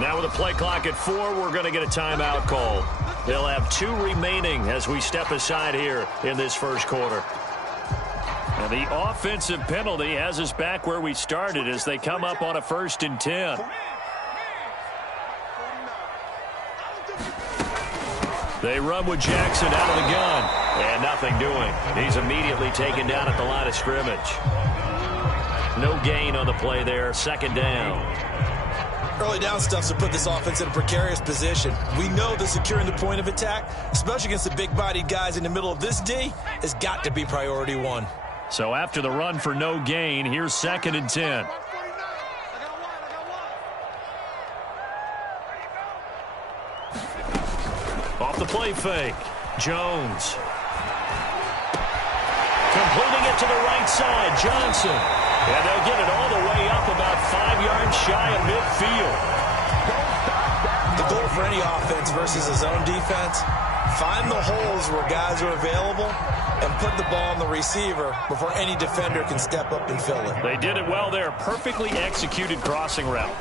Now with a play clock at 4, we're going to get a timeout call. They'll have 2 remaining as we step aside here in this first quarter. And the offensive penalty has us back where we started as they come up on a 1st and 10. They run with Jackson out of the gun. And nothing doing. He's immediately taken down at the line of scrimmage. No gain on the play there. 2nd down. Early down stuff to put this offense in a precarious position. We know that securing the point of attack, especially against the big-bodied guys in the middle of this D, has got to be priority 1. So after the run for no gain, here's 2nd and 10. Off the play fake. Jones. Completing it to the right side. Johnson. And they'll get it all the way up about 5 yards shy of midfield. The goal for any offense versus a zone defense, find the holes where guys are available and put the ball on the receiver before any defender can step up and fill it. They did it well there. Perfectly executed crossing route.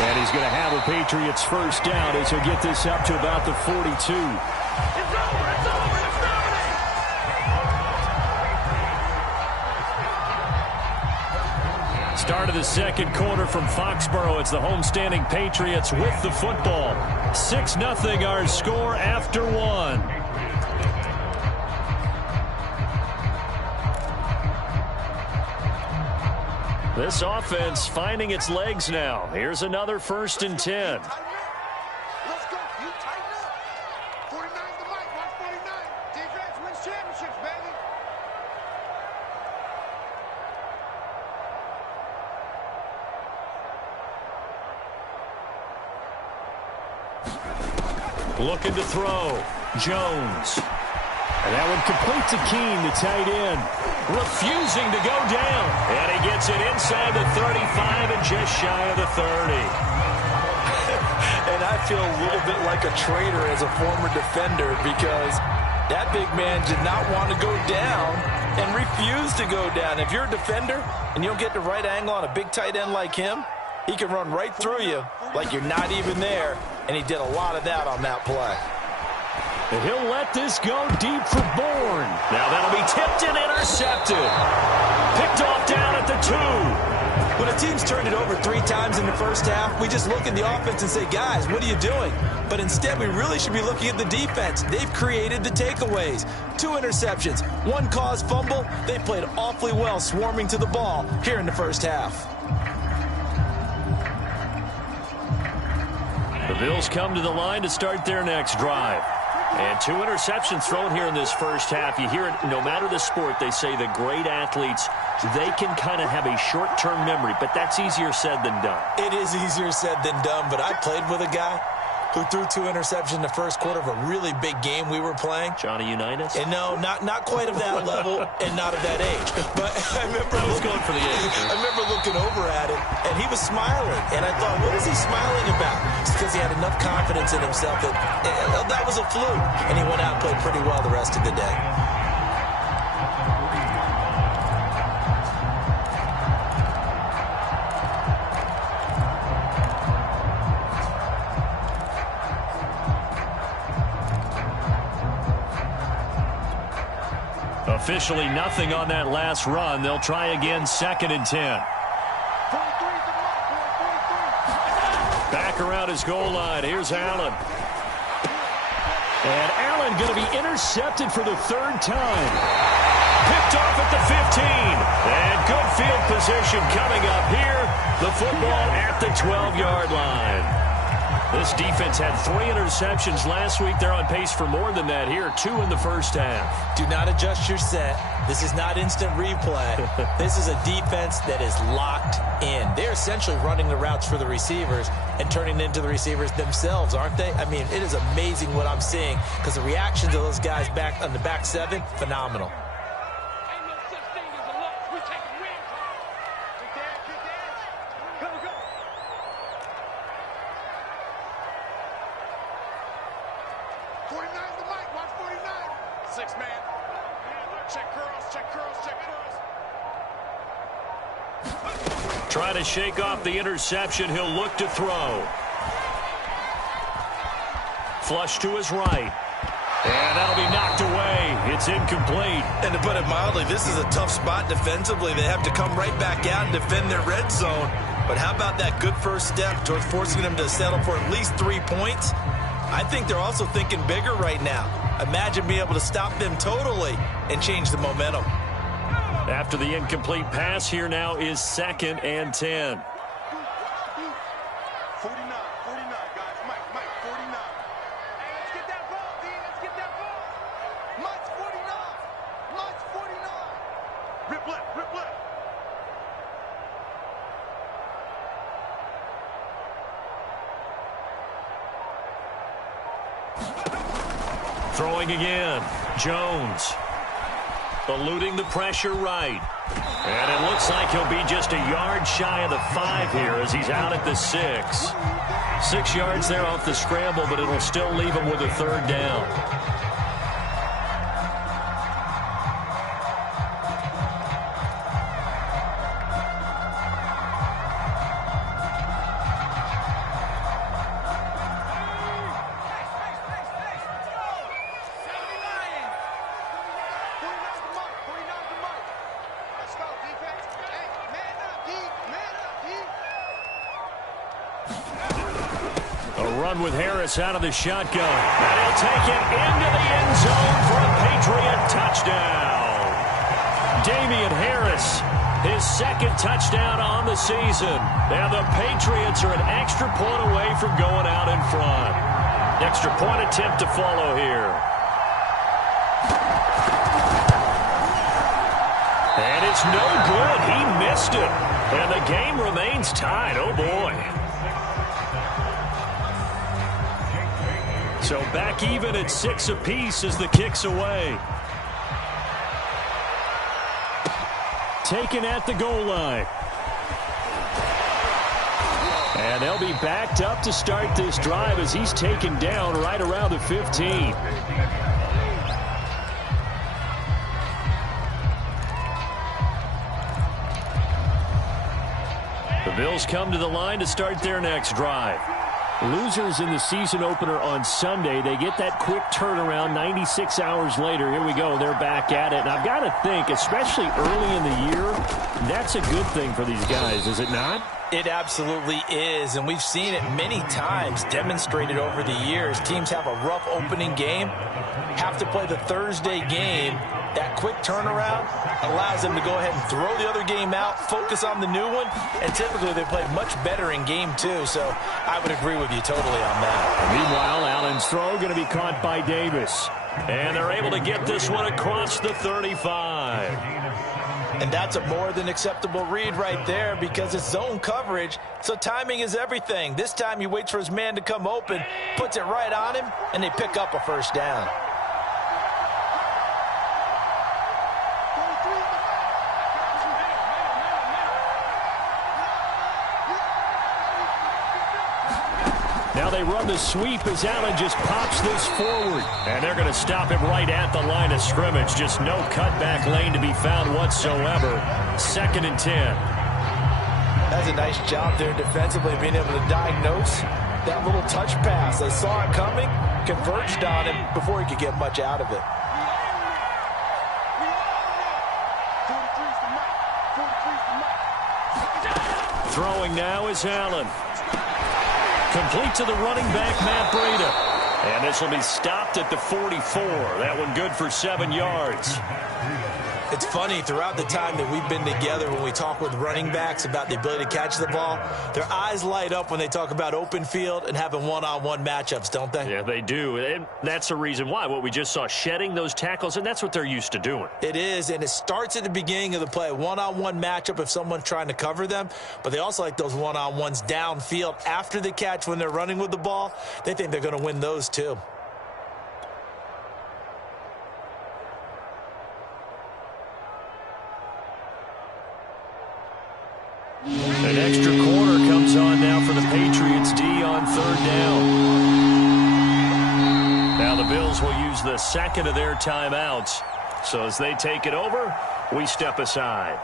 And he's going to have a Patriots 1st down as he'll get this up to about the 42. It's over. Start of the 2nd quarter from Foxborough. It's the homestanding Patriots with the football. 6-0 our score after 1. This offense finding its legs now. Here's another 1st and 10. Let's go. You tighten up. 49's the mic. 149. Defense wins championships, baby. Looking to throw. Jones. And that one complete to Keene, the tight end. Refusing to go down. And he gets it inside the 35 and just shy of the 30. And I feel a little bit like a traitor as a former defender because that big man did not want to go down and refused to go down. If you're a defender and you don't get the right angle on a big tight end like him, he can run right through you like you're not even there. And he did a lot of that on that play. And he'll let this go deep for Bourne. Now that'll be tipped and intercepted. Picked off down at the 2. When a team's turned it over 3 times in the first half, we just look at the offense and say, guys, what are you doing? But instead, we really should be looking at the defense. They've created the takeaways. 2 interceptions, 1 caused fumble. They played awfully well swarming to the ball here in the first half. The Bills come to the line to start their next drive. And 2 interceptions thrown here in this first half. You hear it, no matter the sport, they say the great athletes, they can kind of have a short-term memory, but that's easier said than done. It is easier said than done, but I played with a guy who threw 2 interceptions in the first quarter of a really big game we were playing. Johnny Unitas? And no, not quite of that level and not of that age. But I remember going for the age. I remember looking over at him, and he was smiling. And I thought, what is he smiling about? It's because he had enough confidence in himself that that was a fluke. And he went out and played pretty well the rest of the day. Officially nothing on that last run. They'll try again, 2nd and 10. Back around his goal line. Here's Allen. And Allen going to be intercepted for the 3rd time. Picked off at the 15. And good field position coming up here. The football at the 12-yard line. This defense had 3 interceptions last week. They're on pace for more than that here. 2 in the first half. Do not adjust your set. This is not instant replay. This is a defense that is locked in. They're essentially running the routes for the receivers and turning it into the receivers themselves, aren't they? I mean, it is amazing what I'm seeing because the reactions of those guys back on the back 7, phenomenal. Trying to shake off the interception. He'll look to throw. Flush to his right. And that'll be knocked away. It's incomplete. And to put it mildly, this is a tough spot defensively. They have to come right back out and defend their red zone. But how about that good first step towards forcing them to settle for at least 3 points? I think they're also thinking bigger right now. Imagine being able to stop them totally and change the momentum. After the incomplete pass, here now is 2nd and 10. 49, guys. Mike, 49. Hey, let's get that ball, D. Let's get that ball. Mike's 49. Rip left. Throwing again. Jones. Eluding the pressure right. And it looks like he'll be just a yard shy of the 5 here as he's out at the 6. 6 yards there off the scramble, but it'll still leave him with a 3rd down. With Harris out of the shotgun. And he'll take it into the end zone for a Patriot touchdown. Damian Harris, his 2nd touchdown on the season. And the Patriots are an extra point away from going out in front. Extra point attempt to follow here. And it's no good. He missed it. And the game remains tied. Oh, boy. So back even at 6 apiece as the kick's away. Taken at the goal line. And they'll be backed up to start this drive as he's taken down right around the 15. The Bills come to the line to start their next drive. Losers in the season opener on Sunday. They get that quick turnaround 96 hours later. Here we go. They're back at it. And I've got to think, especially early in the year, that's a good thing for these guys, is it not? It absolutely is, and we've seen it many times demonstrated over the years. Teams have a rough opening game, have to play the Thursday game. That quick turnaround allows them to go ahead and throw the other game out, focus on the new one, and typically they play much better in game 2, so I would agree with you totally on that. Meanwhile, Allen's throw going to be caught by Davis, and they're able to get this one across the 35. And that's a more than acceptable read right there because it's zone coverage, so timing is everything. This time he waits for his man to come open, puts it right on him, and they pick up a 1st down. Now they run the sweep as Allen just pops this forward. And they're going to stop him right at the line of scrimmage. Just no cutback lane to be found whatsoever. 2nd and 10. That's a nice job there defensively, being able to diagnose that little touch pass. They saw it coming, converged on him before he could get much out of it. Throwing now is Allen. Complete to the running back, Matt Breida. And this will be stopped at the 44. That one good for 7 yards. It's funny, throughout the time that we've been together, when we talk with running backs about the ability to catch the ball, their eyes light up when they talk about open field and having one-on-one matchups, don't they? Yeah, they do. And that's the reason why. What we just saw, shedding those tackles, and that's what they're used to doing. It is, and it starts at the beginning of the play. One-on-one matchup if someone's trying to cover them, but they also like those one-on-ones downfield after the catch when they're running with the ball. They think they're going to win those too. An extra corner comes on now for the Patriots D on 3rd down. Now the Bills will use the 2nd of their timeouts. So as they take it over, we step aside.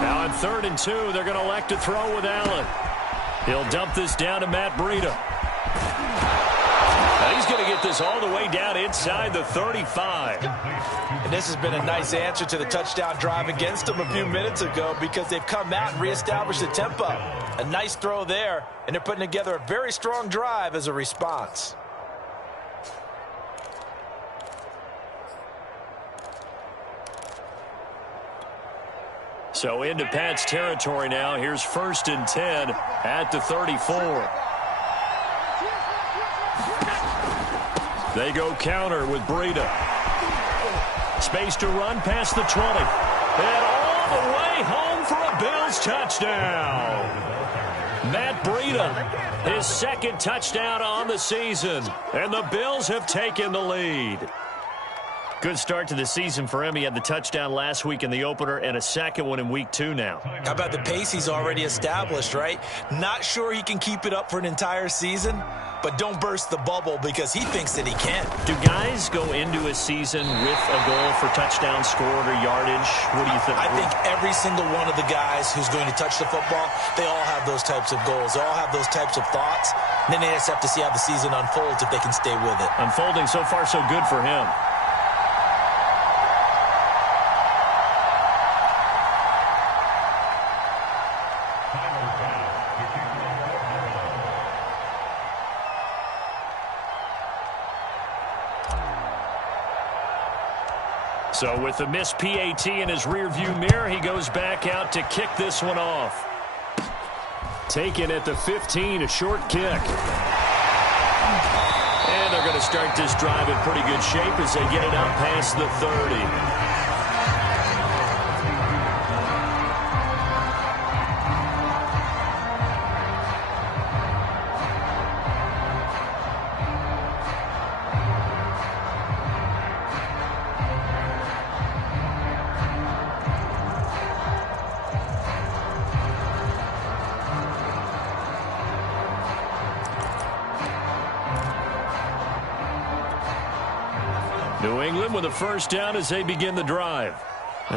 Now on 3rd and 2, they're going to elect to throw with Allen. He'll dump this down to Matt Breida. Now he's going to get this all the way down inside the 35. And this has been a nice answer to the touchdown drive against them a few minutes ago because they've come out and reestablished the tempo. A nice throw there, and they're putting together a very strong drive as a response. So into Pat's territory now. Here's 1st and 10 at the 34. They go counter with Breida. Space to run past the 20. And all the way home for a Bills touchdown. Matt Breida, his 2nd touchdown on the season. And the Bills have taken the lead. Good start to the season for him. He had the touchdown last week in the opener and a 2nd one in week 2 now. How about the pace he's already established, right? Not sure he can keep it up for an entire season, but don't burst the bubble because he thinks that he can. Do guys go into a season with a goal for touchdown scored or yardage? What do you think? I think every single one of the guys who's going to touch the football, they all have those types of goals. They all have those types of thoughts. And then they just have to see how the season unfolds if they can stay with it. Unfolding so far so good for him. So with the missed PAT in his rearview mirror, he goes back out to kick this one off. Taken at the 15, a short kick. And they're going to start this drive in pretty good shape as they get it out past the 30. New England with a 1st down as they begin the drive.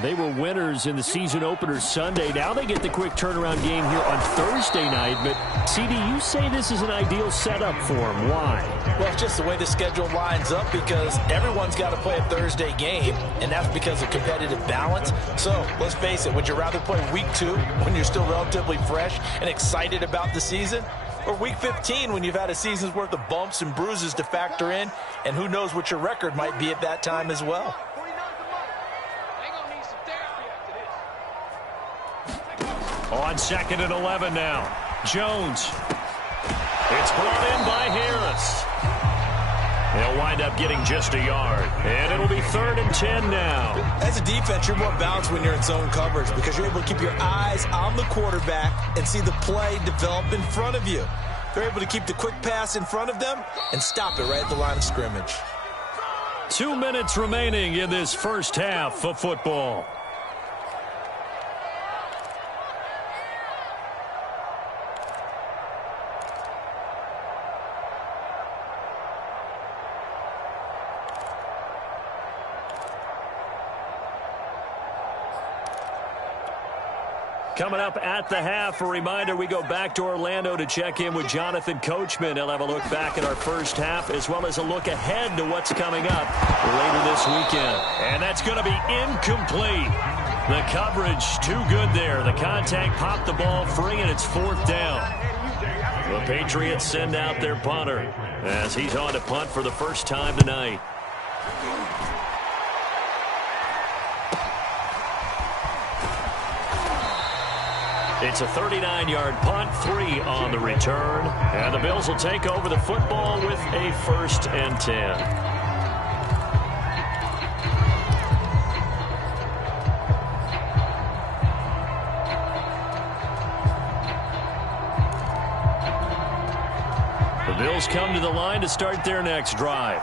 They were winners in the season opener Sunday. Now they get the quick turnaround game here on Thursday night. But, CD, you say this is an ideal setup for them. Why? Well, it's just the way the schedule lines up because everyone's got to play a Thursday game, and that's because of competitive balance. So, let's face it, would you rather play week 2 when you're still relatively fresh and excited about the season? Or week 15 when you've had a season's worth of bumps and bruises to factor in, and who knows what your record might be at that time as well. On 2nd and 11 now. Jones. It's brought in by Harris. They'll wind up getting just a yard. And it'll be 3rd and 10 now. As a defense, you're more balanced when you're in zone coverage because you're able to keep your eyes on the quarterback and see the play develop in front of you. They're able to keep the quick pass in front of them and stop it right at the line of scrimmage. 2 minutes remaining in this first half of football. Coming up at the half, a reminder, we go back to Orlando to check in with Jonathan Coachman. He'll have a look back at our first half as well as a look ahead to what's coming up later this weekend. And that's going to be incomplete. The coverage too good there. The contact popped the ball free, and it's 4th down. The Patriots send out their punter as he's on to punt for the first time tonight. It's a 39-yard punt, 3 on the return. And the Bills will take over the football with a 1st and 10. The Bills come to the line to start their next drive.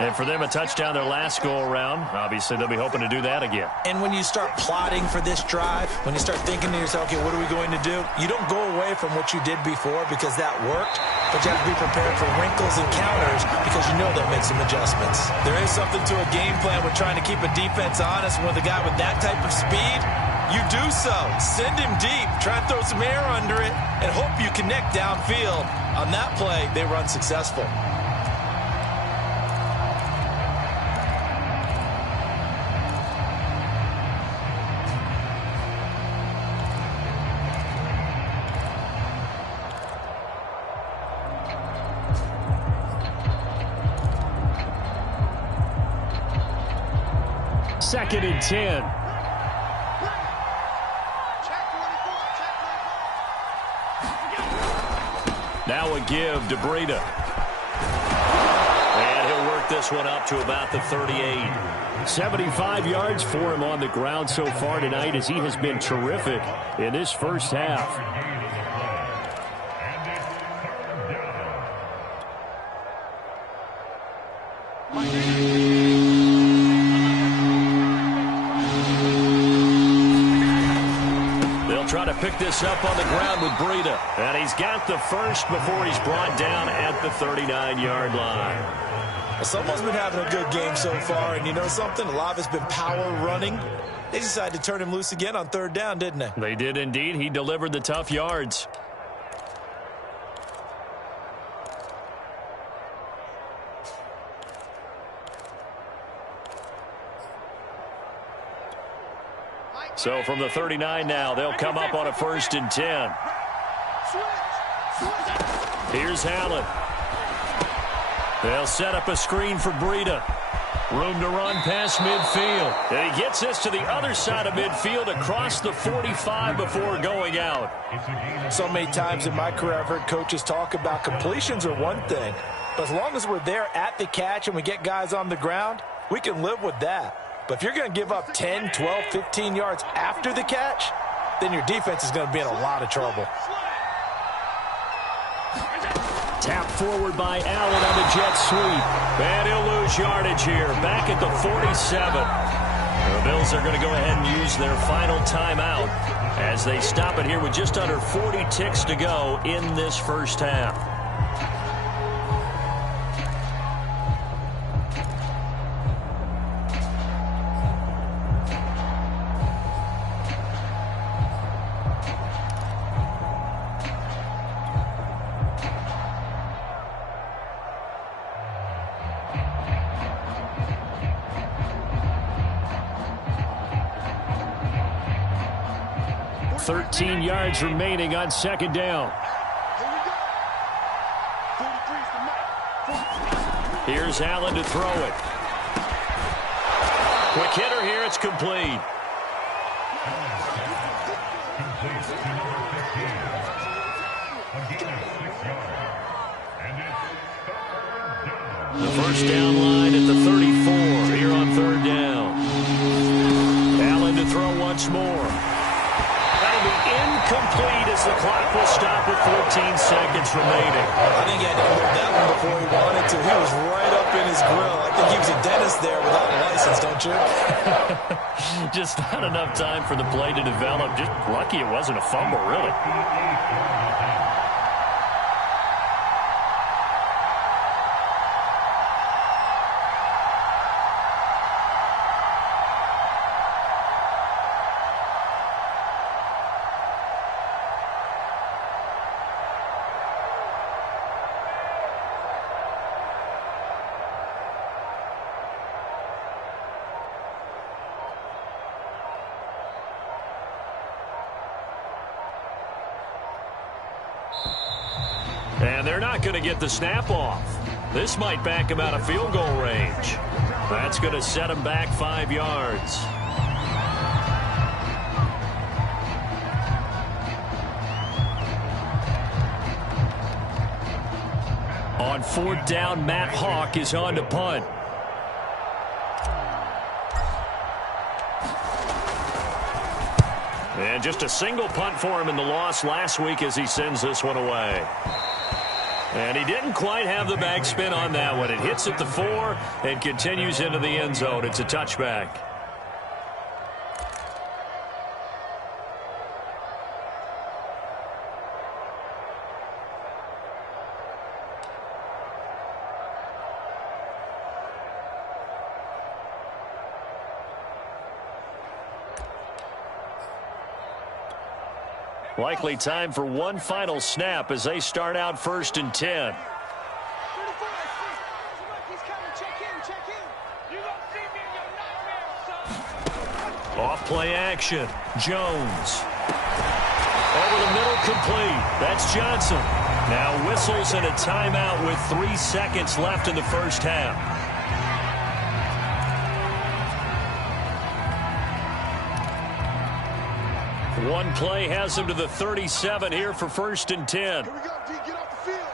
And for them, a touchdown their last go-around. Obviously, they'll be hoping to do that again. And when you start plotting for this drive, when you start thinking to yourself, okay, what are we going to do? You don't go away from what you did before because that worked, but you have to be prepared for wrinkles and counters because you know they'll make some adjustments. There is something to a game plan with trying to keep a defense honest. With a guy with that type of speed, you do so. Send him deep. Try and throw some air under it and hope you connect downfield. On that play, they run successful. Second and 10. Now a give to Breida. And he'll work this one up to about the 38. 75 yards for him on the ground so far tonight as he has been terrific in this first half. Try to pick this up on the ground with Breida. And he's got the first before he's brought down at the 39-yard line. Well, someone's been having a good game so far, and you know something? A lot of it's been power running. They decided to turn him loose again on third down, didn't they? They did indeed. He delivered the tough yards. So from the 39 now, they'll come up on a 1st and 10. Here's Allen. They'll set up a screen for Breida. Room to run past midfield. And he gets this to the other side of midfield across the 45 before going out. So many times in my career, I've heard coaches talk about completions are one thing. But as long as we're there at the catch and we get guys on the ground, we can live with that. But if you're going to give up 10, 12, 15 yards after the catch, then your defense is going to be in a lot of trouble. Tap forward by Allen on the jet sweep. And he'll lose yardage here. Back at the 47. The Bills are going to go ahead and use their final timeout as they stop it here with just under 40 ticks to go in this first half. Yards remaining on second down. Here's Allen to throw it. Quick hitter here. It's complete. The first down line at the 34 here on third down. Allen to throw once more. Incomplete as the clock will stop with 14 seconds remaining. I think he had to hold that one before he wanted to. He was right up in his grill. I think he was a dentist there without a license, don't you? Just not enough time for the play to develop. Just lucky it wasn't a fumble, really. And they're not going to get the snap off. This might back him out of field goal range. That's going to set him back 5 yards. On fourth down, Matt Hawk is on to punt. And just a single punt for him in the loss last week as he sends this one away. And he didn't quite have the backspin on that one. It hits at the 4 and continues into the end zone. It's a touchback. Likely time for one final snap as they start out 1st and 10. Off play action. Jones. Over the middle, complete. That's Johnson. Now whistles and a timeout with 3 seconds left in the first half. One play has him to the 37 here for 1st and 10. Here we go, D. Get off the field.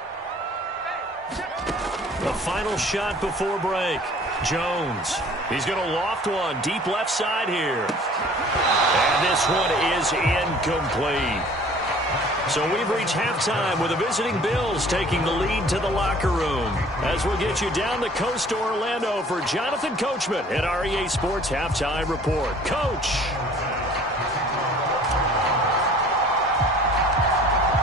The final shot before break. Jones. He's going to loft one deep left side here. And this one is incomplete. So we've reached halftime with the visiting Bills taking the lead to the locker room. As we'll get you down the coast to Orlando for Jonathan Coachman at our EA Sports Halftime Report. Coach.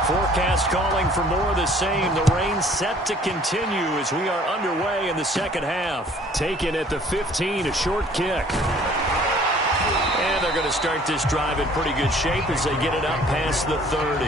Forecast calling for more of the same. The rain set to continue as we are underway in the second half. Taken at the 15, a short kick. And they're going to start this drive in pretty good shape as they get it up past the 30.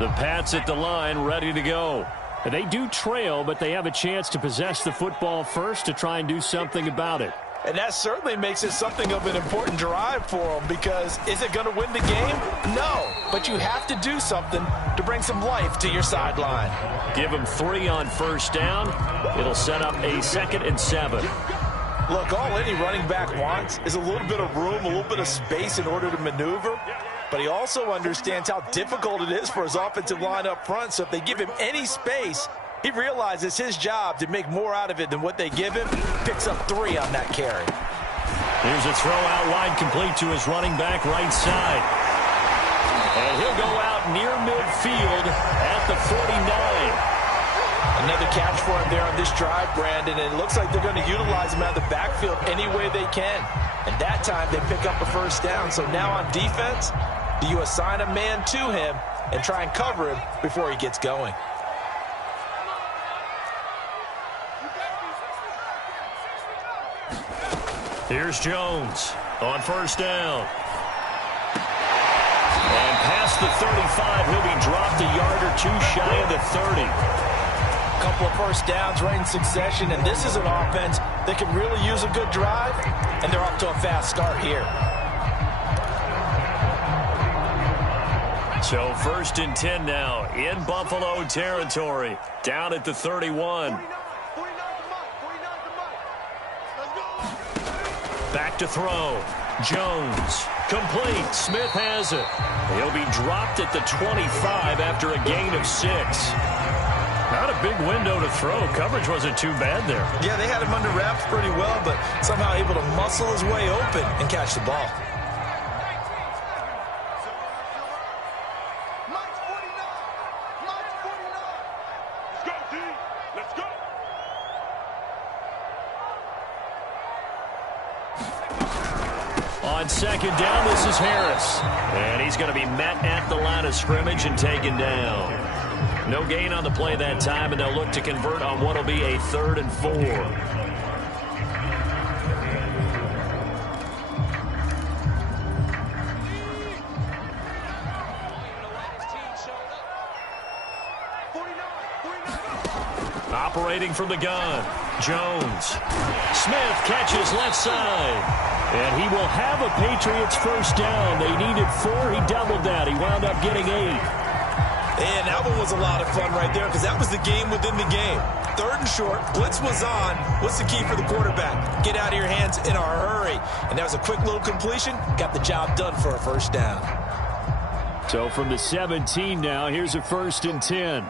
The Pats at the line, ready to go. They do trail, but they have a chance to possess the football first to try and do something about it. And that certainly makes it something of an important drive for them, because is it going to win the game? No, but you have to do something to bring some life to your sideline. Give them 3 on 1st down. It'll set up a 2nd and 7. Look, all any running back wants is a little bit of room, a little bit of space in order to maneuver. But he also understands how difficult it is for his offensive line up front. So if they give him any space, he realizes his job to make more out of it than what they give him. Picks up 3 on that carry. Here's a throw out wide, complete to his running back right side. And he'll go out near midfield at the 49. Another catch for him there on this drive, Brandon. And it looks like they're going to utilize him out of the backfield any way they can. And that time they pick up a 1st down. So now on defense, do you assign a man to him and try and cover him before he gets going? Here's Jones on 1st down. And past the 35, he'll be dropped a yard or 2 shy of the 30. Couple of 1st downs right in succession, and this is an offense that can really use a good drive, and they're off to a fast start here. So 1st and 10 now in Buffalo territory, down at the 31. Back to throw. Jones. Complete. Smith has it. He'll be dropped at the 25 after a gain of 6. Not a big window to throw. Coverage wasn't too bad there. Yeah, they had him under wraps pretty well, but somehow able to muscle his way open and catch the ball. On 2nd down, this is Harris. And he's going to be met at the line of scrimmage and taken down. No gain on the play that time, and they'll look to convert on what will be a 3rd and 4. Operating from the gun, Jones. Smith catches left side. And he will have a Patriots 1st down. They needed 4. He doubled that. He wound up getting 8. And that one was a lot of fun right there, because that was the game within the game. 3rd and short. Blitz was on. What's the key for the quarterback? Get out of your hands in a hurry. And that was a quick little completion. Got the job done for a 1st down. So from the 17 now, here's a 1st and 10.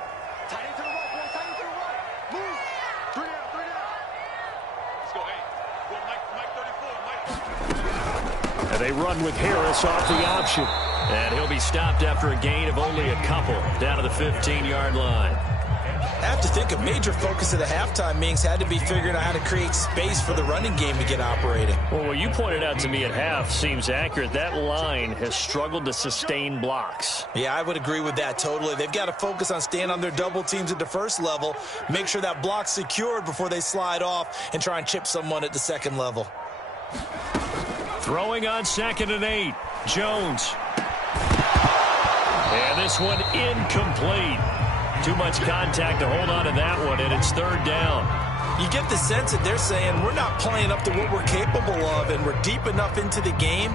Tight end to the right, boy. Tight end to the right. Move. 3 down, 3 down. Let's go, 8. Go, Mike 34, Mike. And they run with Harris off the option. And he'll be stopped after a gain of only a couple down to the 15-yard line. I have to think a major focus of the halftime meetings had to be figuring out how to create space for the running game to get operating. Well, what you pointed out to me at half seems accurate. That line has struggled to sustain blocks. Yeah, I would agree with that totally. They've got to focus on staying on their double teams at the first level, make sure that block's secured before they slide off and try and chip someone at the second level. Throwing on 2nd and 8. Jones. And this one incomplete. Too much contact to hold on to that one, and it's 3rd down. You get the sense that they're saying we're not playing up to what we're capable of, and we're deep enough into the game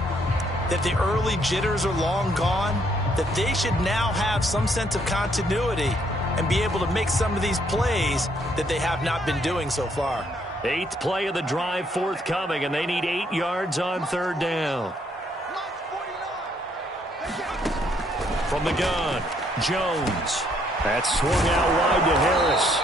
that the early jitters are long gone, that they should now have some sense of continuity and be able to make some of these plays that they have not been doing so far. 8th play of the drive forthcoming, and they need 8 yards on 3rd down. From the gun, Jones. That's swung out wide to Harris.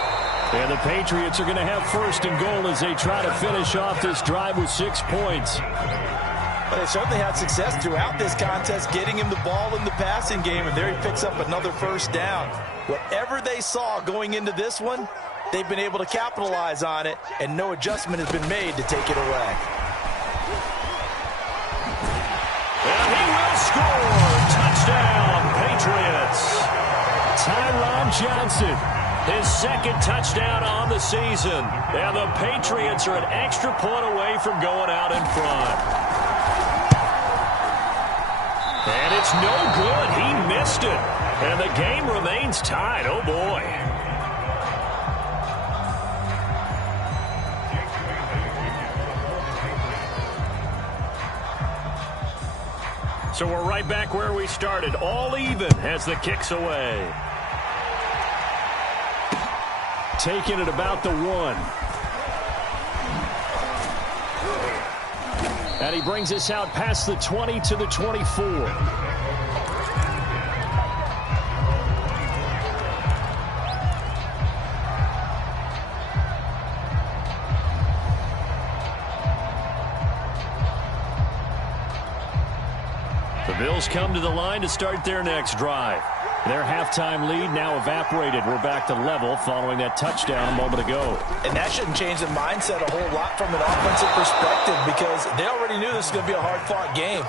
And the Patriots are going to have 1st and goal as they try to finish off this drive with 6 points. But they certainly had success throughout this contest, getting him the ball in the passing game, and there he picks up another 1st down. Whatever they saw going into this one, they've been able to capitalize on it, and no adjustment has been made to take it away. And he will score. Touchdown, Patriots. Tyron Johnson, his 2nd touchdown on the season. And the Patriots are an extra point away from going out in front. And it's no good. He missed it. And the game remains tied. Oh, boy. So we're right back where we started. All even as the kick's away. Taking it about the 1. And he brings us out past the 20 to the 24. The Bills come to the line to start their next drive. Their halftime lead now evaporated. We're back to level following that touchdown a moment ago. And that shouldn't change the mindset a whole lot from an offensive perspective because they already knew this was going to be a hard-fought game.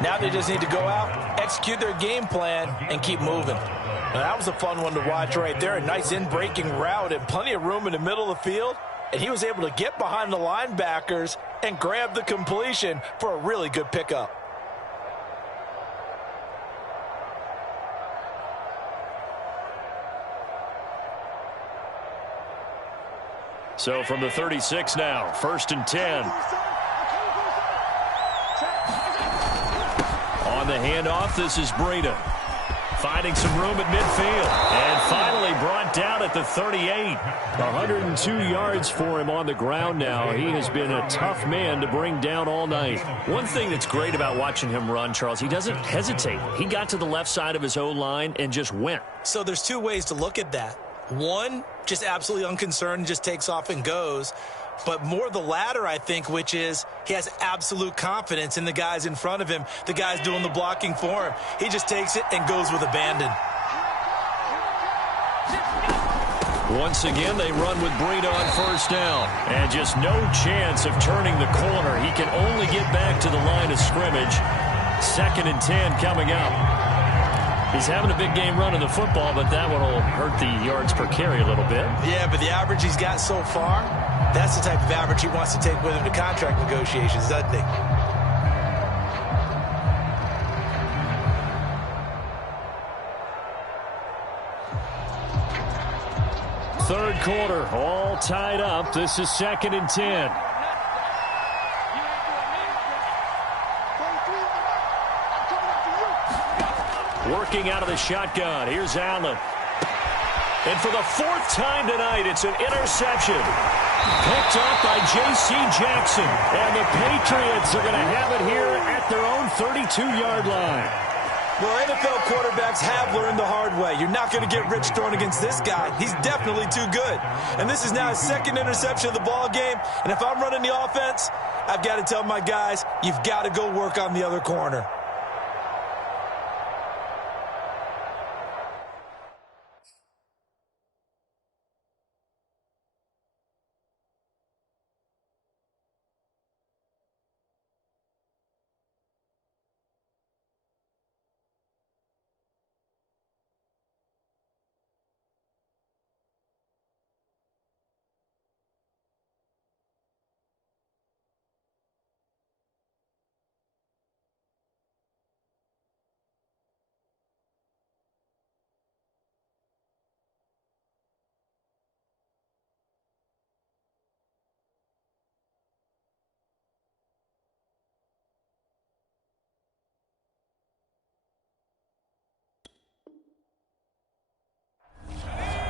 Now they just need to go out, execute their game plan, and keep moving. Now, that was a fun one to watch right there. A nice in-breaking route and plenty of room in the middle of the field. And he was able to get behind the linebackers and grab the completion for a really good pickup. So from the 36 now, 1st and 10. On the handoff, this is Breida. Finding some room at midfield. And finally brought down at the 38. 102 yards for him on the ground now. He has been a tough man to bring down all night. One thing that's great about watching him run, Charles, he doesn't hesitate. He got to the left side of his O-line and just went. So there's 2 ways to look at that. One, just absolutely unconcerned, just takes off and goes. But more the latter, I think, which is he has absolute confidence in the guys in front of him, the guys doing the blocking for him. He just takes it and goes with abandon. Once again, they run with Breida on 1st down. And just no chance of turning the corner. He can only get back to the line of scrimmage. 2nd and 10 coming up. He's having a big game running the football, but that one will hurt the yards per carry a little bit. Yeah, but the average he's got so far, that's the type of average he wants to take with him to contract negotiations, doesn't he? Third quarter, all tied up. This is 2nd and 10. Working out of the shotgun. Here's Allen. And for the 4th time tonight, it's an interception. Picked up by J.C. Jackson. And the Patriots are going to have it here at their own 32-yard line. Well, NFL quarterbacks have learned the hard way. You're not going to get rich throwing against this guy. He's definitely too good. And this is now his second interception of the ball game. And if I'm running the offense, I've got to tell my guys, you've got to go work on the other corner.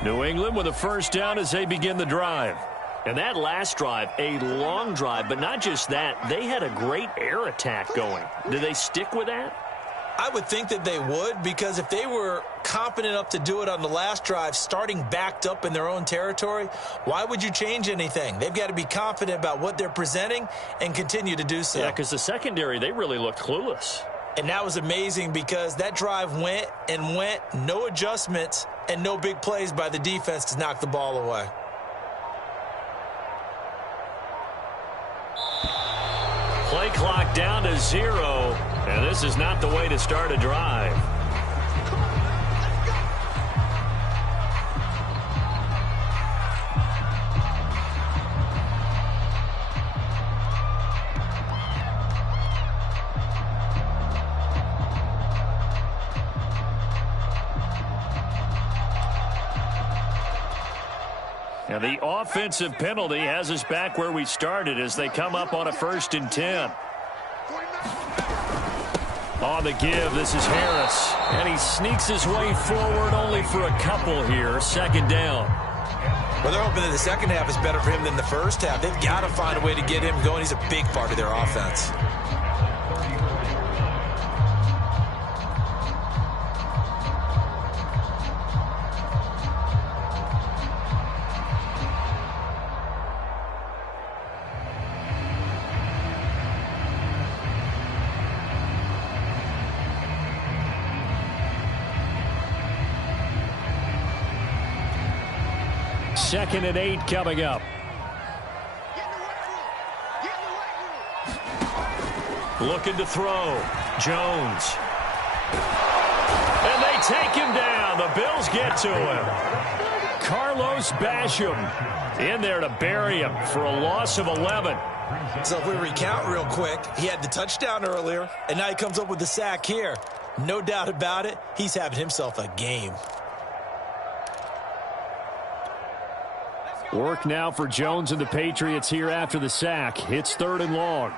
New England with a first down as they begin the drive. And that last drive, a long drive, but not just that. They had a great air attack going. Do they stick with that? I would think that they would, because if they were confident enough to do it on the last drive, starting backed up in their own territory, why would you change anything? They've got to be confident about what they're presenting and continue to do so. Yeah, because the secondary, they really looked clueless. And that was amazing because that drive went and went, no adjustments, and no big plays by the defense to knock the ball away. Play clock down to 0, and this is not the way to start a drive. And the offensive penalty has us back where we started as they come up on a 1st and 10. On the give, this is Harris. And he sneaks his way forward only for a couple here. 2nd down. Well, they're hoping that the second half is better for him than the first half. They've got to find a way to get him going. He's a big part of their offense. Second and 8 coming up. Looking to throw. Jones. And they take him down. The Bills get to him. Carlos Basham in there to bury him for a loss of 11. So if we recount real quick, he had the touchdown earlier, and now he comes up with the sack here. No doubt about it, he's having himself a game. Work now for Jones and the Patriots here after the sack. It's 3rd and long.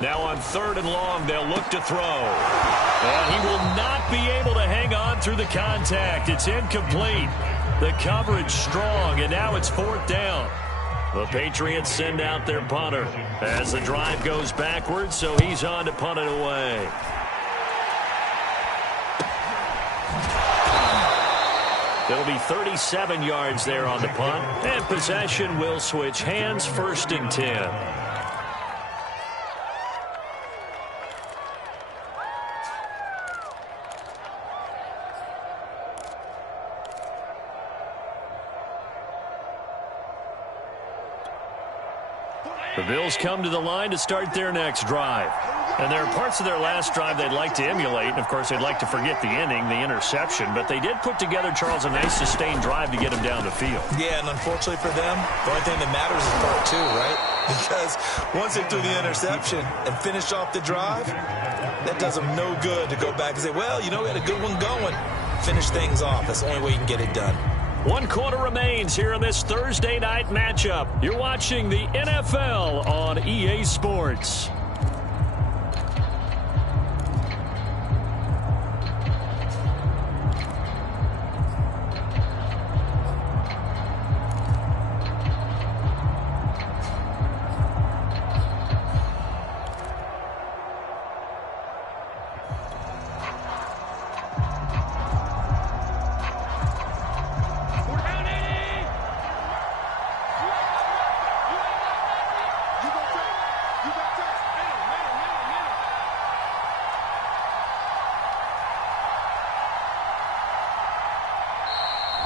Now on 3rd and long, they'll look to throw. And he will not be able to hang on through the contact. It's incomplete. The coverage strong, and now it's 4th down. The Patriots send out their punter as the drive goes backwards, so he's on to punt it away. It'll be 37 yards there on the punt, and possession will switch hands. 1st and 10. The Bills come to the line to start their next drive. And there are parts of their last drive they'd like to emulate. And, of course, they'd like to forget the inning, the interception. But they did put together, Charles, a nice sustained drive to get him down the field. Yeah, and unfortunately for them, the only thing that matters is part 2, right? Because once they threw the interception and finished off the drive, that does them no good to go back and say, well, you know, we had a good one going. Finish things off. That's the only way you can get it done. 1 quarter remains here in this Thursday night matchup. You're watching the NFL on EA Sports.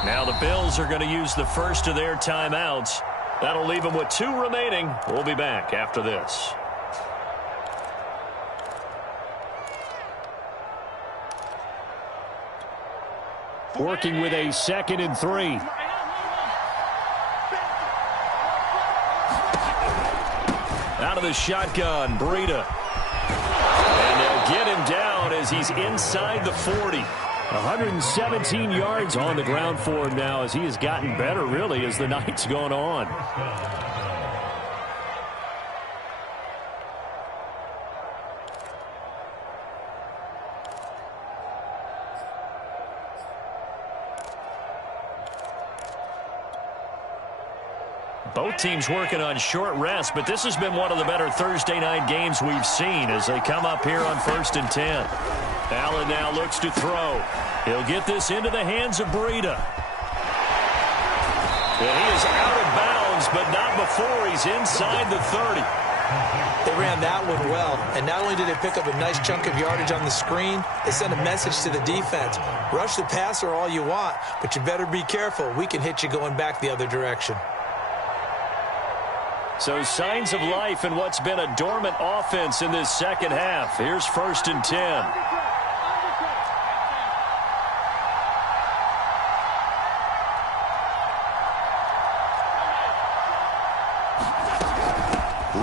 Now the Bills are going to use the first of their timeouts. That'll leave them with 2 remaining. We'll be back after this. Working with a 2nd and 3. Out of the shotgun, Breida. And they'll get him down as he's inside the 40. 117 yards on the ground for him now as he has gotten better, really, as the night's gone on. Both teams working on short rest, but this has been one of the better Thursday night games we've seen as they come up here on 1st and 10. Allen now looks to throw. He'll get this into the hands of Breida. And he is out of bounds, but not before he's inside the 30. They ran that one well, and not only did they pick up a nice chunk of yardage on the screen, they sent a message to the defense. Rush the passer all you want, but you better be careful. We can hit you going back the other direction. So signs of life in what's been a dormant offense in this second half. Here's 1st and 10.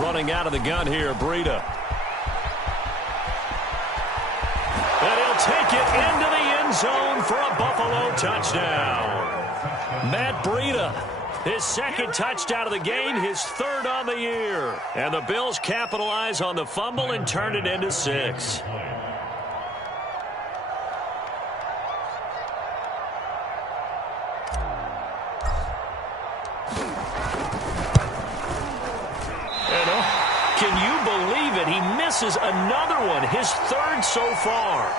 Running out of the gun here, Breida. And he'll take it into the end zone for a Buffalo touchdown. Matt Breida. His 2nd touchdown of the game, his 3rd on the year. And the Bills capitalize on the fumble and turn it into 6. And can you believe it? He misses another one, his 3rd so far.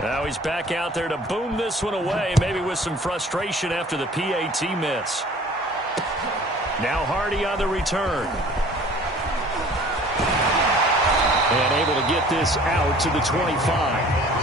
Now he's back out there to boom this one away, maybe with some frustration after the PAT miss. Now Hardy on the return. And able to get this out to the 25.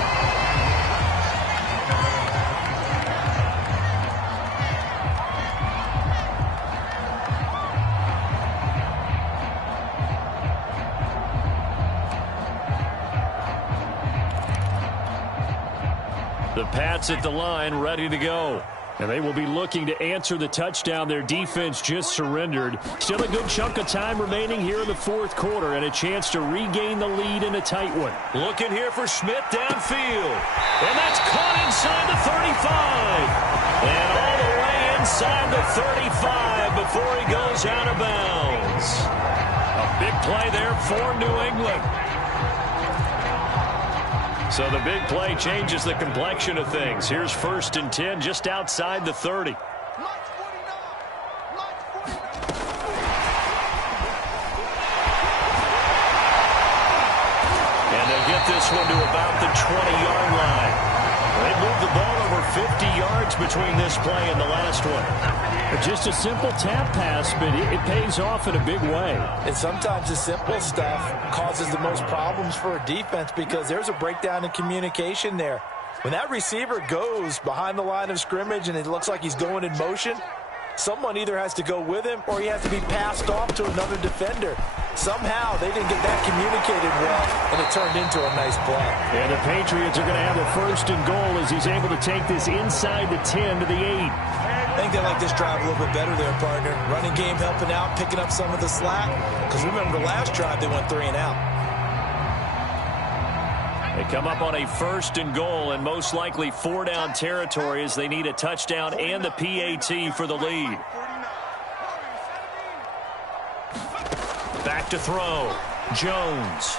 The Pats at the line, ready to go. And they will be looking to answer the touchdown their defense just surrendered. Still a good chunk of time remaining here in the 4th quarter and a chance to regain the lead in a tight one. Looking here for Smith downfield. And that's caught inside the 35. And all the way inside the 35 before he goes out of bounds. A big play there for New England. So the big play changes the complexion of things. Here's 1st and 10 just outside the 30. March 49. March 49. And they'll get this one to about the 20-yard line. They moved the ball over 50 yards between this play and the last one. Just a simple tap pass, but it pays off in a big way. And sometimes the simple stuff causes the most problems for a defense because there's a breakdown in communication there. When that receiver goes behind the line of scrimmage and it looks like he's going in motion, someone either has to go with him or he has to be passed off to another defender. Somehow they didn't get that communicated well, and it turned into a nice play. And the Patriots are going to have a 1st and goal as he's able to take this inside the 10 to the 8. I think they like this drive a little bit better there, partner. Running game helping out, picking up some of the slack. Because remember, the last drive they went 3 and out. They come up on a 1st and goal and most likely 4-down territory as they need a touchdown and the PAT for the lead. Back to throw. Jones.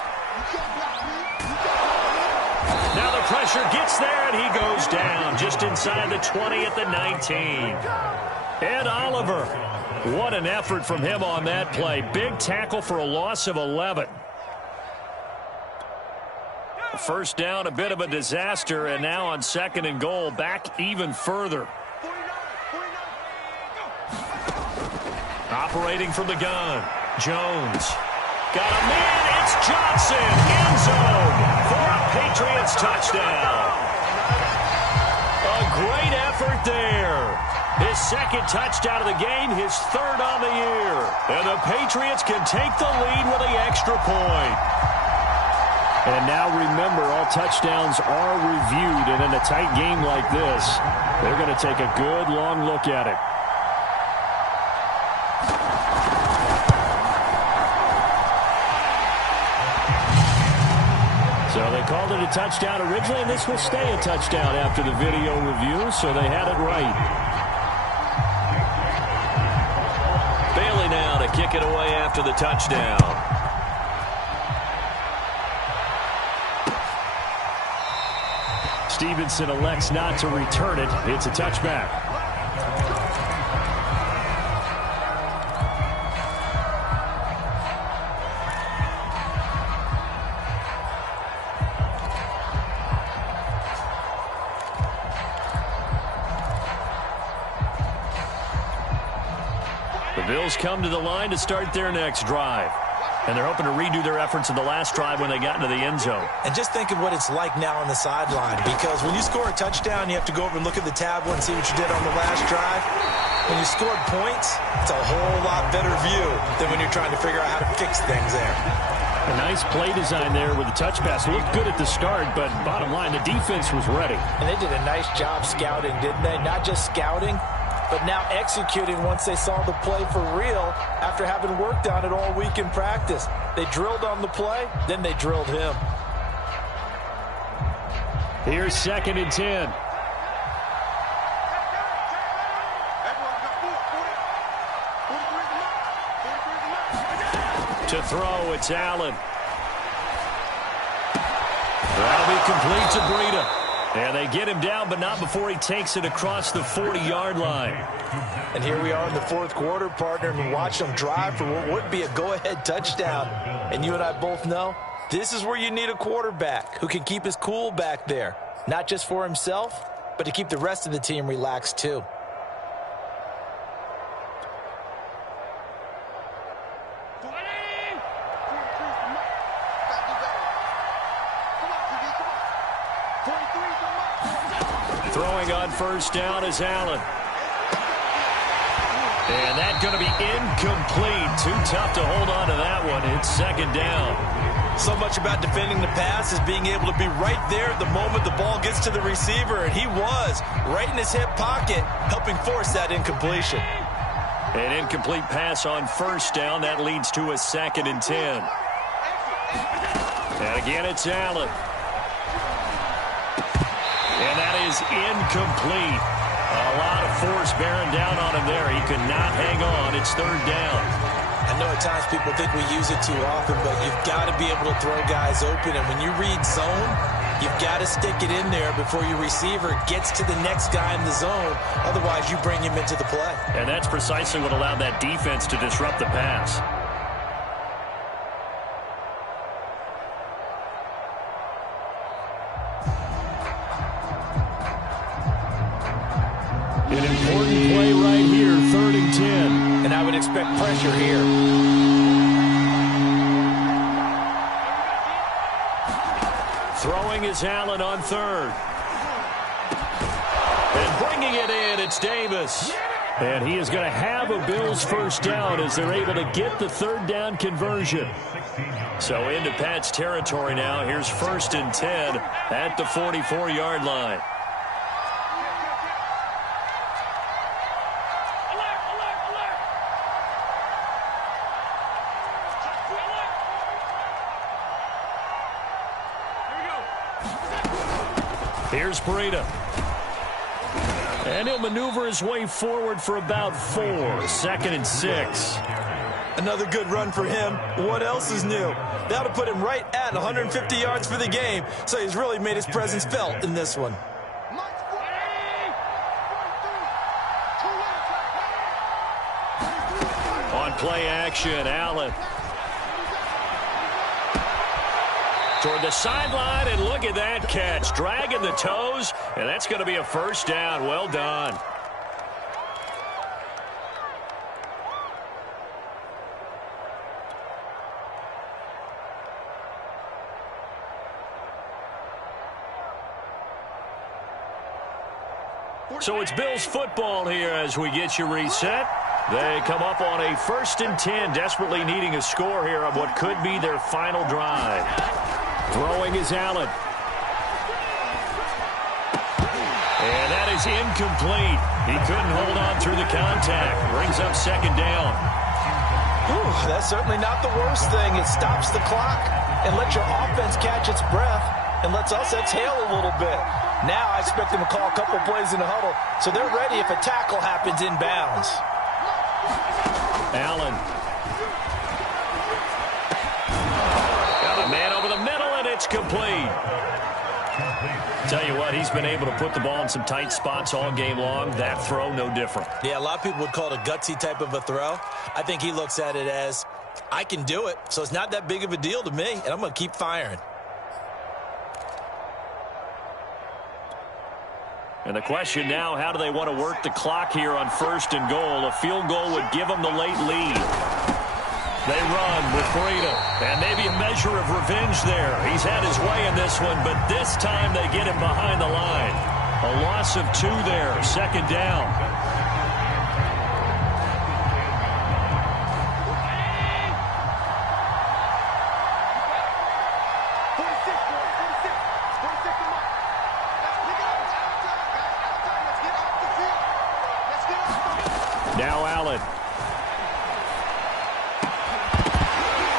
Now the pressure gets there, and he goes down just inside the 20 at the 19. Ed Oliver. What an effort from him on that play. Big tackle for a loss of 11. First down, a bit of a disaster, and now on 2nd and goal, back even further. Operating from the gun, Jones. Got a man, it's Johnson, end zone for a Patriots touchdown. A great effort there. His 2nd touchdown of the game, his 3rd on the year. And the Patriots can take the lead with the extra point. And now remember, all touchdowns are reviewed, and in a tight game like this, they're going to take a good long look at it. So they called it a touchdown originally, and this will stay a touchdown after the video review, so they had it right. Bailey now to kick it away after the touchdown. Stevenson elects not to return it. It's a touchback. The Bills come to the line to start their next drive. And they're hoping to redo their efforts in the last drive when they got into the end zone. And just think of what it's like now on the sideline, because when you score a touchdown, you have to go over and look at the tablet and see what you did on the last drive. When you scored points, it's a whole lot better view than when you're trying to figure out how to fix things there. A nice play design there with the touch pass. Looked good at the start, but bottom line, the defense was ready. And they did a nice job scouting, didn't they? Not just scouting, but now executing once they saw the play for real after having worked on it all week in practice. They drilled on the play, then they drilled him. Here's 2nd and 10. To throw, it's Allen. That'll be complete to Breida. And they get him down, but not before he takes it across the 40-yard line. And here we are in the 4th quarter, partner, and watch them drive for what would be a go-ahead touchdown. And you and I both know this is where you need a quarterback who can keep his cool back there, not just for himself, but to keep the rest of the team relaxed too. Throwing on 1st down is Allen. And that's going to be incomplete. Too tough to hold on to that one. It's 2nd down. So much about defending the pass is being able to be right there at the moment the ball gets to the receiver, and he was right in his hip pocket, helping force that incompletion. An incomplete pass on 1st down. That leads to a 2nd and 10. And again, it's Allen. And that is incomplete. A lot of force bearing down on him there. He could not hang on. It's 3rd down. I know at times people think we use it too often, but you've got to be able to throw guys open. And when you read zone, you've got to stick it in there before your receiver gets to the next guy in the zone. Otherwise, you bring him into the play. And that's precisely what allowed that defense to disrupt the pass. An important play right here, 3rd and 10. And I would expect pressure here. Throwing is Allen on 3rd. And bringing it in, it's Davis. And he is going to have a Bills 1st down as they're able to get the 3rd down conversion. So into Pat's territory now. Here's 1st and 10 at the 44-yard line. Here's Breida. And he'll maneuver his way forward for about 4. 2nd and 6. Another good run for him. What else is new? That'll put him right at 150 yards for the game. So he's really made his presence felt in this one. On play action, Allen. toward the sideline, and look at that catch. Dragging the toes, and that's going to be a first down. Well done. So it's Bills football here as we get you reset. They come up on a 1st and 10, desperately needing a score here on what could be their final drive. Throwing is Allen. And that is incomplete. He couldn't hold on through the contact. Brings up 2nd down. Ooh, that's certainly not the worst thing. It stops the clock and lets your offense catch its breath and lets us exhale a little bit. Now I expect them to call a couple plays in the huddle, so they're ready if a tackle happens inbounds. Allen. Got a man over the middle, and it's complete. Tell you what, he's been able to put the ball in some tight spots all game long. That throw, no different. Yeah, a lot of people would call it a gutsy type of a throw. I think he looks at it as, I can do it, so it's not that big of a deal to me, and I'm going to keep firing. And the question now, how do they want to work the clock here on 1st and goal? A field goal would give them the late lead. They run with Breida, and maybe a measure of revenge there. He's had his way in this one, but this time they get him behind the line. A loss of 2 there, 2nd down. Now Allen.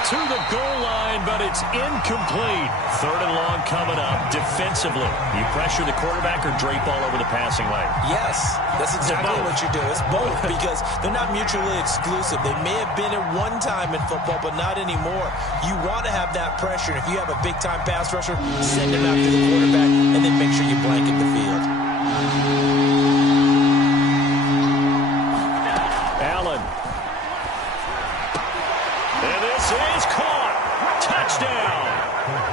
To the goal line, but it's incomplete. 3rd and long coming up defensively. You pressure the quarterback or drape all over the passing lane? Yes, that's exactly what you do. It's both because they're not mutually exclusive. They may have been at one time in football, but not anymore. You want to have that pressure. If you have a big-time pass rusher, send him after the quarterback, and then make sure you blanket the field. Allen. And this is caught. Touchdown.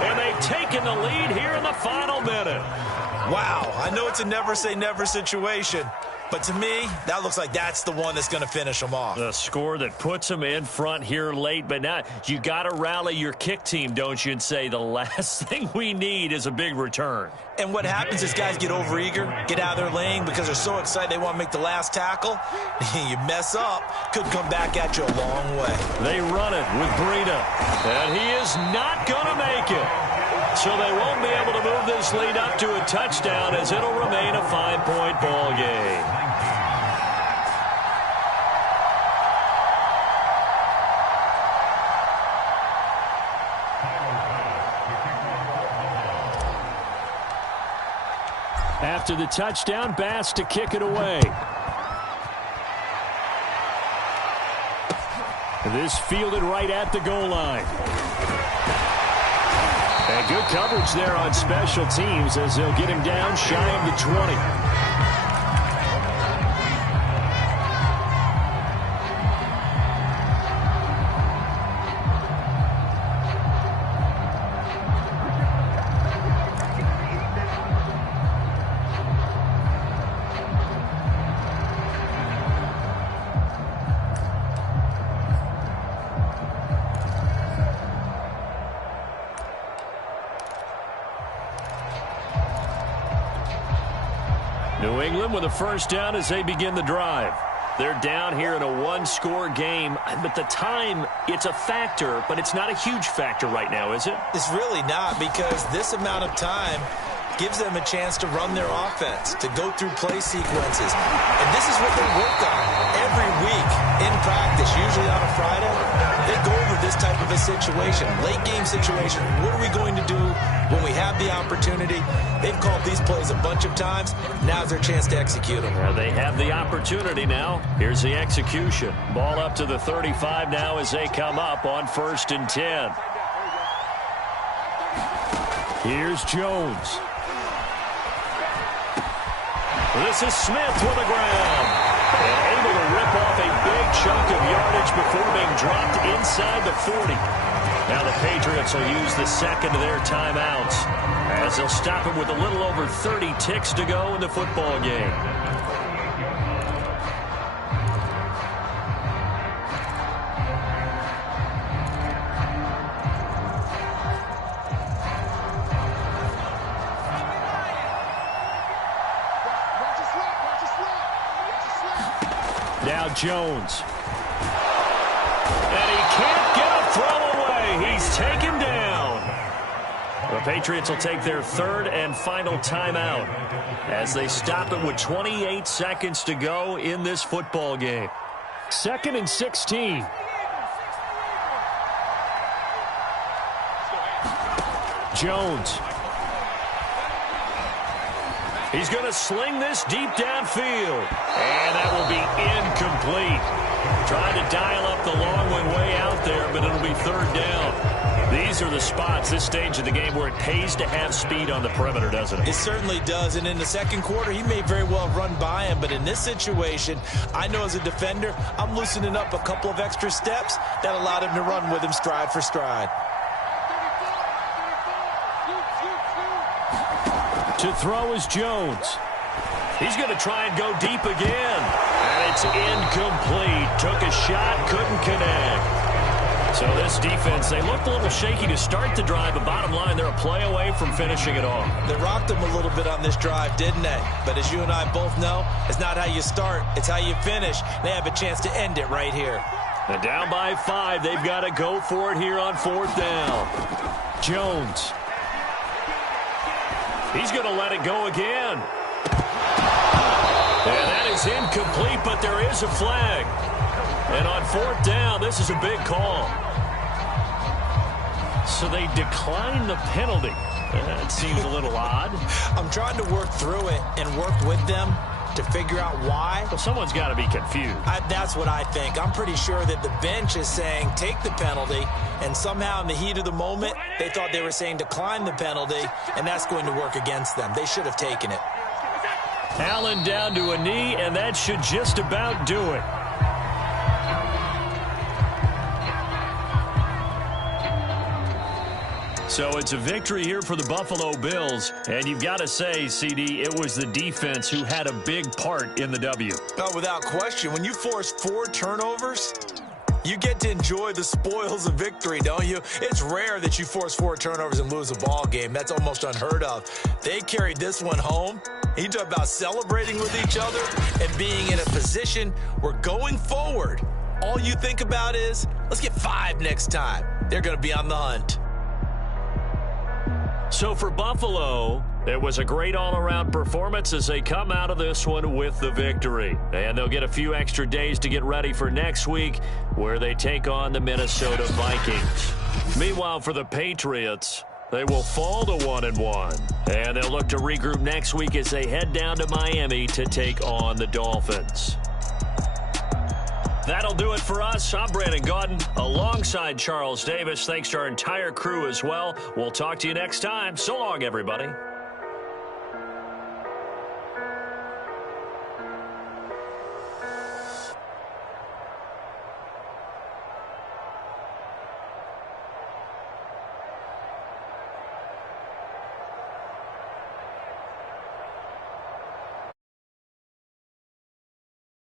And they've taken the lead here in the final minute. Wow, I know it's a never-say-never situation, but to me, that looks like that's the one that's going to finish them off. The score that puts them in front here late, but now you got to rally your kick team, don't you, and say the last thing we need is a big return. And what happens is guys get overeager, get out of their lane because they're so excited they want to make the last tackle. You mess up, could come back at you a long way. They run it with Breida, and he is not going to make it. So they won't be able to move this lead up to a touchdown as it'll remain a 5-point ball game. After the touchdown, Bass to kick it away. This fielded right at the goal line. And good coverage there on special teams as they'll get him down shy of the 20. New England with a first down as they begin the drive. They're down here in a one-score game, but the time, it's a factor, but it's not a huge factor right now, is it? It's really not, because this amount of time gives them a chance to run their offense, to go through play sequences. And this is what they work on every week in practice, usually on a Friday. They go over this type of a situation, late game situation. What are we going to do when we have the opportunity? They've called these plays a bunch of times. Now's their chance to execute them. They have the opportunity now. Here's the execution. Ball up to the 35 now as they come up on 1st and 10. Here's Jones. This is Smith with the ground. And able to rip off a big chunk of yardage before being dropped inside the 40. Now the Patriots will use the second of their timeouts as they'll stop it with a little over 30 ticks to go in the football game. Now Jones. And he can't get a throw away. He's taken down. The Patriots will take their third and final timeout as they stop it with 28 seconds to go in this football game. 2nd and 16. Jones. He's going to sling this deep downfield. And that will be incomplete. Trying to dial up the long way out there, but it'll be third down. These are the spots, this stage of the game, where it pays to have speed on the perimeter, doesn't it? It certainly does. And in the second quarter, he may very well run by him. But in this situation, I know as a defender, I'm loosening up a couple of extra steps that allowed him to run with him stride for stride. To throw is Jones. He's going to try and go deep again. And it's incomplete. Took a shot, couldn't connect. So this defense, they looked a little shaky to start the drive, but bottom line, they're a play away from finishing it off. They rocked him a little bit on this drive, didn't they? But as you and I both know, it's not how you start, it's how you finish. They have a chance to end it right here. And down by 5, they've got to go for it here on 4th down. Jones. He's going to let it go again. And that is incomplete, but there is a flag. And on 4th down, this is a big call. So they decline the penalty. That seems a little odd. I'm trying to work through it and work with them to figure out why. Well, someone's got to be confused. That's what I think. I'm pretty sure that the bench is saying take the penalty, and somehow in the heat of the moment, they thought they were saying decline the penalty, and that's going to work against them. They should have taken it. Allen down to a knee, and that should just about do it. So it's a victory here for the Buffalo Bills. And you've got to say, CD, it was the defense who had a big part in the W. No, without question. When you force 4 turnovers, you get to enjoy the spoils of victory, don't you? It's rare that you force 4 turnovers and lose a ball game. That's almost unheard of. They carried this one home. You talk about celebrating with each other and being in a position where going forward, all you think about is, let's get 5 next time. They're going to be on the hunt. So for Buffalo, it was a great all-around performance as they come out of this one with the victory. And they'll get a few extra days to get ready for next week, where they take on the Minnesota Vikings. Meanwhile, for the Patriots, they will fall to 1-1. And they'll look to regroup next week as they head down to Miami to take on the Dolphins. That'll do it for us. I'm Brandon Gaudin alongside Charles Davis. Thanks to our entire crew as well. We'll talk to you next time. So long, everybody.